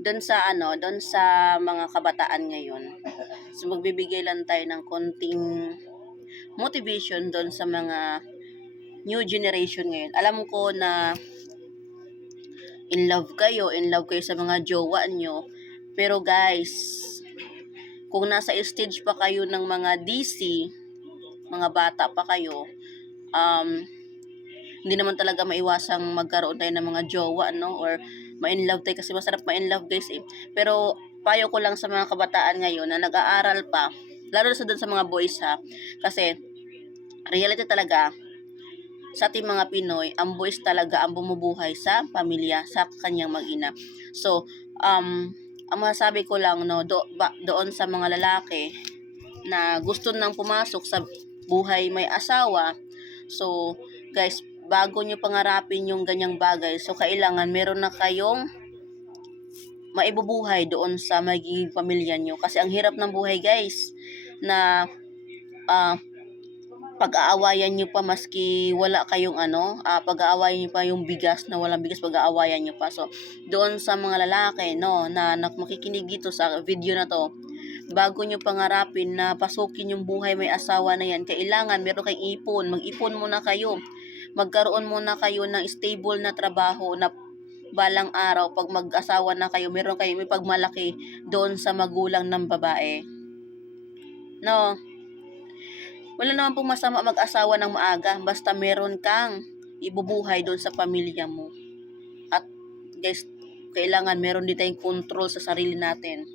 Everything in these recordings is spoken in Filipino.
doon sa mga kabataan ngayon. So magbibigay lang tayo ng konting motivation doon sa mga new generation ngayon. Alam ko na in love kayo sa mga jowa nyo. Pero guys, kung nasa stage pa kayo ng mga DC, mga bata pa kayo, hindi naman talaga maiwasang magkaroon tayo ng mga jowa, no? Or ma-in love tayo kasi masarap ma-in love guys eh. Pero payo ko lang sa mga kabataan ngayon na nag-aaral pa, lalo na sa dun sa mga boys ha, kasi reality talaga sa ating mga Pinoy, ang boys talaga ang bumubuhay sa pamilya, sa kanyang mag-ina. So, ang masasabi ko lang no, doon sa mga lalaki na gusto nang pumasok sa buhay may asawa. So, guys, bago nyo pangarapin yung ganyang bagay, so kailangan meron na kayong maibubuhay doon sa magiging pamilya nyo. Kasi ang hirap ng buhay, guys, na pag-aawayan nyo pa maski wala kayong pag-aawayan nyo pa yung bigas na walang bigas, pag-aawayan nyo pa. So, doon sa mga lalaki, no, na makikinig dito sa video na to, bago nyo pangarapin na pasukin yung buhay may asawa na yan, kailangan meron kayong ipon. Mag-ipon muna kayo. Magkaroon muna kayo ng stable na trabaho na balang araw, pag mag-asawa na kayo, meron kayong may pagmalaki doon sa magulang ng babae. No? Wala naman pong masama mag-asawa ng maaga, basta meron kang ibubuhay doon sa pamilya mo. At guys, kailangan meron din tayong control sa sarili natin.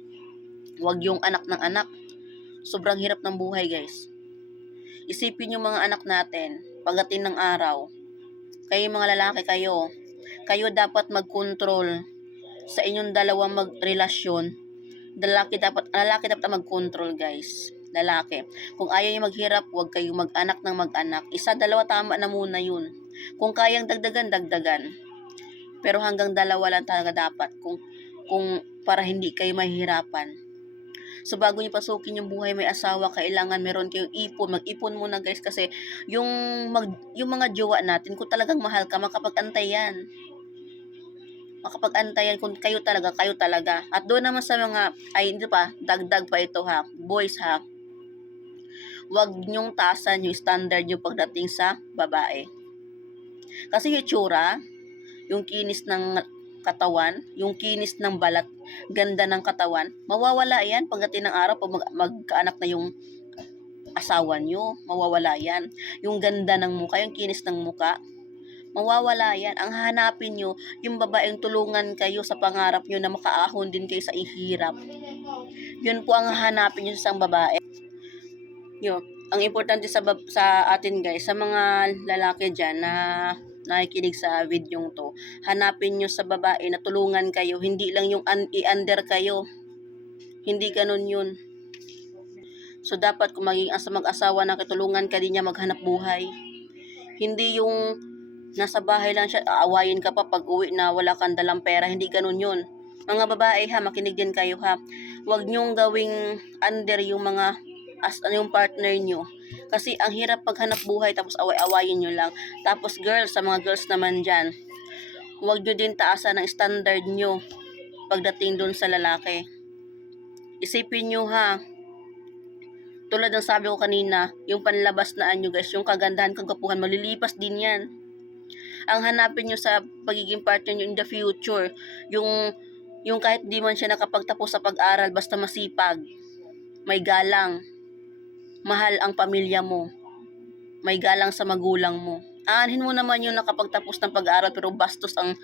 Huwag yung anak ng anak. Sobrang hirap ng buhay, guys. Isipin yung mga anak natin, pagdating ng araw, kayo mga lalaki kayo dapat mag-control sa inyong dalawang magrelasyon. Lalaki dapat mag-control, guys. Lalaki. Kung ayaw niyo maghirap, huwag kayong mag-anak ng mag-anak. Isa, dalawa, tama na muna yun. Kung kayang dagdagan, dagdagan. Pero hanggang dalawa lang talaga dapat. Kung para hindi kayo mahihirapan. So, bago niyo pasukin yung buhay may asawa, kailangan meron kayong ipon. Mag-ipon muna, guys, kasi yung mga jowa natin, kung talagang mahal ka, makapag-antay yan. Makapag-antay yan kung kayo talaga. At doon naman sa mga, hindi pa, dagdag pa ito ha, boys ha, huwag nyong taasan yung standard yung pagdating sa babae. Kasi yung itsura, yung kinis ng katawan, yung kinis ng balat, ganda ng katawan, mawawala yan pagdating ng araw, pag magkaanak na yung asawa nyo, mawawala yan. Yung ganda ng mukha, yung kinis ng mukha, mawawala yan. Ang hahanapin nyo, yung babaeng tulungan kayo sa pangarap nyo na makaahon din kayo sa ihirap. Yun po ang hahanapin nyo sa isang babae. Yun. Ang importante sa atin guys, sa mga lalaki dyan na nakikinig sa video to, hanapin nyo sa babae na tulungan kayo, hindi lang yung i-under kayo. Hindi ganun yun. So, dapat kung maging mag-asawa na katulungan ka din niya maghanap buhay. Hindi yung nasa bahay lang siya, aawayin ka pa pag uwi na wala kang dalang pera. Hindi ganun yun. Mga babae ha, makinig din kayo ha. Huwag nyong gawing under yung mga yung partner nyo. Kasi ang hirap paghanap buhay tapos awayin nyo lang. Tapos girls, sa mga girls naman dyan, huwag nyo din taasan ang standard nyo pagdating dun sa lalaki. Isipin nyo ha, tulad ng sabi ko kanina, yung panlabas na anyo guys, yung kagandahan, kagapuhan, malilipas din yan. Ang hanapin nyo sa pagiging partner nyo in the future, yung kahit di man siya nakapagtapos sa pag-aral, basta masipag, may galang, mahal ang pamilya mo, may galang sa magulang mo. Aanhin mo naman yung nakapagtapos ng pag-aaral pero bastos ang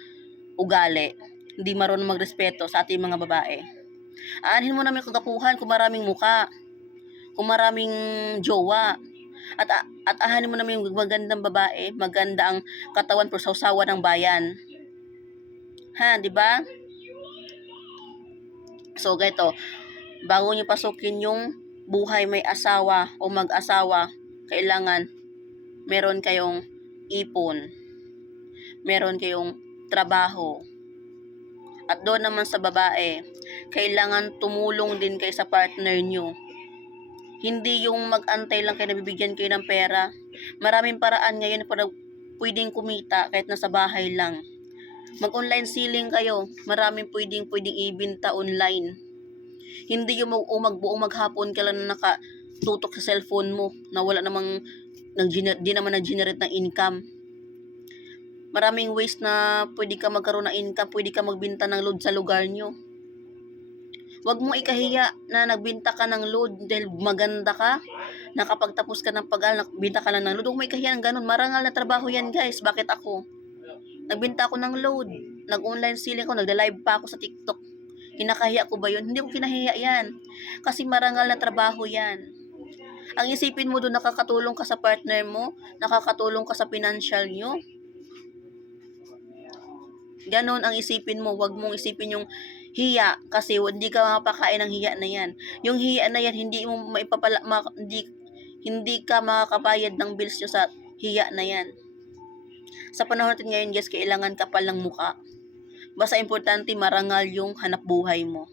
ugali, hindi marunong magrespeto sa ating mga babae. Aanhin mo naman yung kagapuhan kung maraming muka, kung maraming jowa. At ahanin mo naman yung magandang babae, maganda ang katawan pero sausawa ng bayan. Ha, di ba? So, ganito, bago nyo pasukin yung buhay may asawa o mag-asawa, kailangan meron kayong ipon, meron kayong trabaho. At doon naman sa babae, kailangan tumulong din kayo sa partner nyo. Hindi yung mag-antay lang kayo na bibigyan kayo ng pera. Maraming paraan ngayon para pwedeng kumita kahit nasa bahay lang. Mag-online selling kayo. Maraming pwedeng ibenta online. Hindi yung magbuong maghapon ka lang na nakatutok sa cellphone mo na wala namang di naman nag-generate ng income. Maraming ways na pwede ka magkaroon ng income, pwede ka magbenta ng load sa lugar nyo. Huwag mong ikahiya na nagbenta ka ng load dahil maganda ka, nakapagtapos ka ng pag-aaral, nagbenta ka lang ng load. Huwag mo ikahiya ng ganun. Marangal na trabaho yan, guys. Bakit ako? Nagbenta ako ng load. Nag-online selling ako, nagda-live pa ako sa TikTok. Kinakahiya ko ba yun? Hindi ko kinahiya yan. Kasi marangal na trabaho yan. Ang isipin mo doon, nakakatulong ka sa partner mo, nakakatulong ka sa financial nyo. Ganon ang isipin mo, wag mong isipin yung hiya kasi hindi ka makapakain ng hiya na yan. Yung hiya na yan, hindi mo hindi ka makakabayad ng bills nyo sa hiya na yan. Sa panahon natin ngayon, guys, kailangan kapal ng muka. Basta importante, marangal yung hanap buhay mo.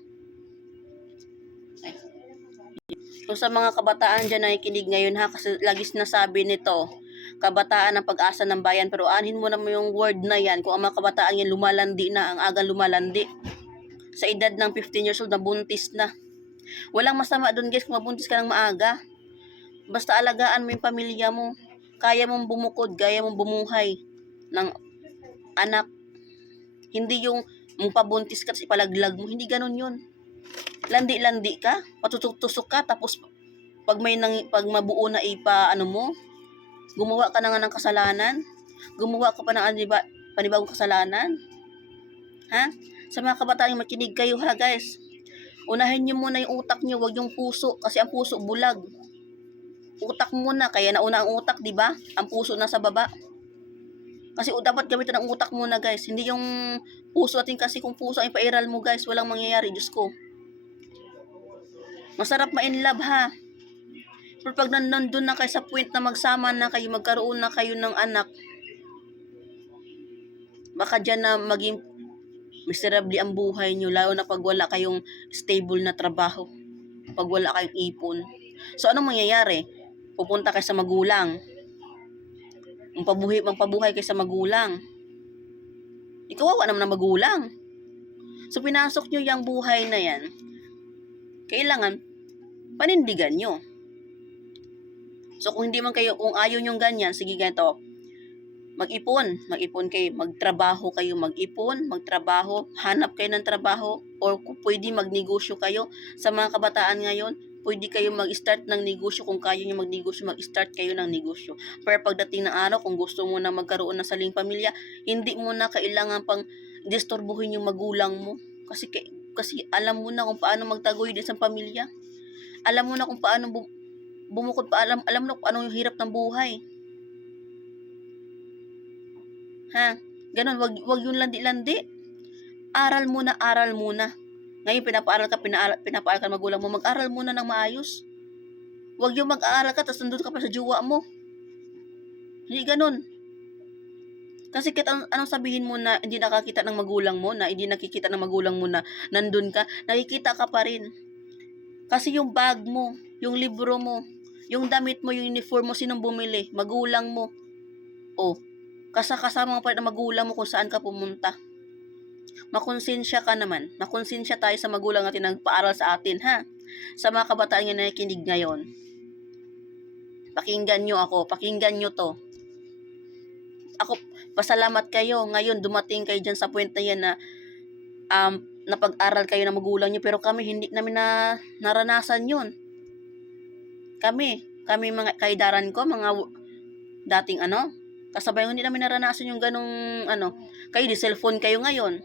So, sa mga kabataan dyan na nakikinig ngayon ha, kasi lagi sinasabi nito, kabataan ang pag-asa ng bayan, pero anin mo naman yung word na yan, kung ang mga kabataan yan lumalandi na, ang agang lumalandi. Sa edad ng 15 years old, nabuntis na. Walang masama doon, guys, kung mabuntis ka ng maaga. Basta alagaan mo yung pamilya mo. Kaya mong bumukod, kaya mong bumuhay ng anak. Hindi yung pabuntis ka at ipalaglag mo. Hindi ganun yun. Landi-landi ka, patutusok ka, tapos pag mabuo na gumawa ka na nga ng kasalanan, gumawa ka pa ng panibagong kasalanan. Ha? Sa mga kabataan, makinig kayo ha, guys. Unahin nyo muna yung utak nyo, wag yung puso, kasi ang puso bulag. Utak muna, kaya nauna ang utak, di ba? Ang puso nasa baba. Kasi dapat gamitin ang utak muna, guys. Hindi yung puso natin, kasi kung puso ay pairal mo, guys, walang mangyayari, Diyos ko. Masarap ma-in love ha. Pero pag nandun na kayo sa point na magsama na kayo, magkaroon na kayo ng anak, baka dyan na maging miserable ang buhay nyo, lalo na pag wala kayong stable na trabaho, pag wala kayong ipon. So, anong mangyayari? Pupunta kayo sa magulang. Magpabuhay kayo sa magulang. Ikawawa naman ang magulang. So, pinasok nyo yung buhay na yan, kailangan panindigan nyo. So, kung ayaw nyong ganyan, sige ganito, mag-ipon kayo, magtrabaho, magtrabaho, hanap kayo ng trabaho, or kung pwede magnegosyo kayo. Sa mga kabataan ngayon, pwede kayo mag-start ng negosyo. Kung kaya nyo magnegosyo, mag-start kayo ng negosyo. Pero pagdating ng araw, kung gusto mo na magkaroon ng saling pamilya, hindi mo na kailangan pang disturbuhin yung magulang mo. Kasi alam mo na kung paano magtagoy din sa pamilya. Alam mo na kung paano bumukod pa, alam mo na kung anong hirap ng buhay. Ha? Ganon, wag yung landi-landi. Aral muna. Ngayon, pinapaaral ka ng magulang mo, mag-aral muna ng maayos. Wag yung mag-aaral ka, tapos nandun ka pa sa jowa mo. Hindi ganon. Kasi kahit anong sabihin mo na hindi nakakita ng magulang mo, na hindi nakikita ng magulang mo na nandun ka, nakikita ka pa rin. Kasi yung bag mo, yung libro mo, yung damit mo, yung uniform mo, sinong bumili? Magulang mo. O, kasama pa rin ang magulang mo kung saan ka pumunta. Makonsensya ka naman. Makonsensya tayo sa magulang natin ang paaral sa atin, ha? Sa mga kabataan na nakikinig ngayon. Pakinggan nyo ako. Pakinggan nyo to. Ako, pasalamat kayo. Ngayon, dumating kayo dyan sa point na yan na napag-aral kayo ng magulang nyo. Pero kami, hindi namin naranasan yun. Kami mga kaidaran ko, mga dating kasabay, hindi namin naranasan yung ganong kayo di cellphone kayo ngayon.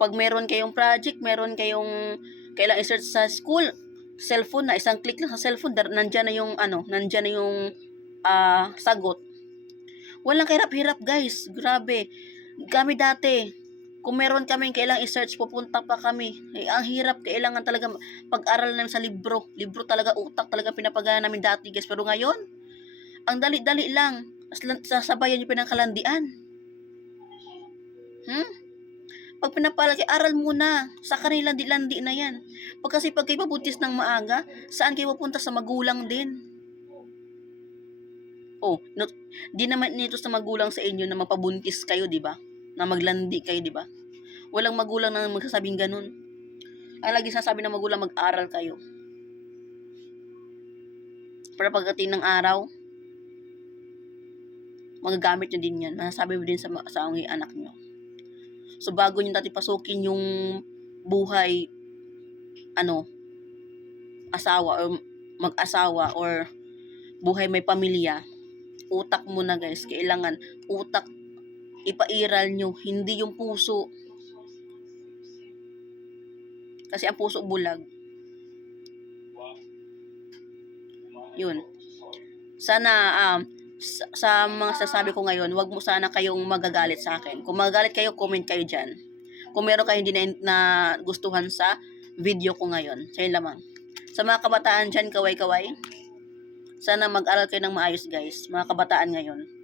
Pag meron kayong project, meron kayong kailangan i-search sa school, cellphone na, isang click lang sa cellphone, nandyan na yung sagot. Walang kahirap-hirap, guys. Grabe. Kami dati, kung meron kaming kailangan i-search, pupunta pa kami. Ang hirap, kailangan talaga pag-aral namin sa libro. Libro talaga, utak talaga pinapagana namin dati, guys. Pero ngayon, ang dali-dali lang. Sasabayan yung pinangkalandian. Pag pinapalaki, aral muna. Sa kanila, landi na yan. Pag kayo mabuntis ng maaga, saan kayo pupunta? Sa magulang din. Di naman nito sa magulang sa inyo na mapabuntis kayo, di ba? na maglandi kayo, di ba? Walang magulang na magsasabing ganun. Ang lagi sasabi ng magulang, mag-aral kayo. Para pagdating ng araw, magagamit nyo din yan. Masasabi mo din sa anak nyo. So, bago nyo dati pasukin yung buhay, asawa or mag-asawa or buhay may pamilya, utak muna guys. Kailangan utak ipairal nyo, hindi yung puso. Kasi ang puso bulag. Yun. Sana, sa mga sasabi ko ngayon, wag mo sana kayong magagalit sa akin. Kung magagalit kayo, comment kayo dyan. Kung meron kayo hindi na gustuhan sa video ko ngayon. Sa'yo lamang. Sa mga kabataan dyan, kaway-kaway, sana mag-aral kayo ng maayos guys. Mga kabataan ngayon.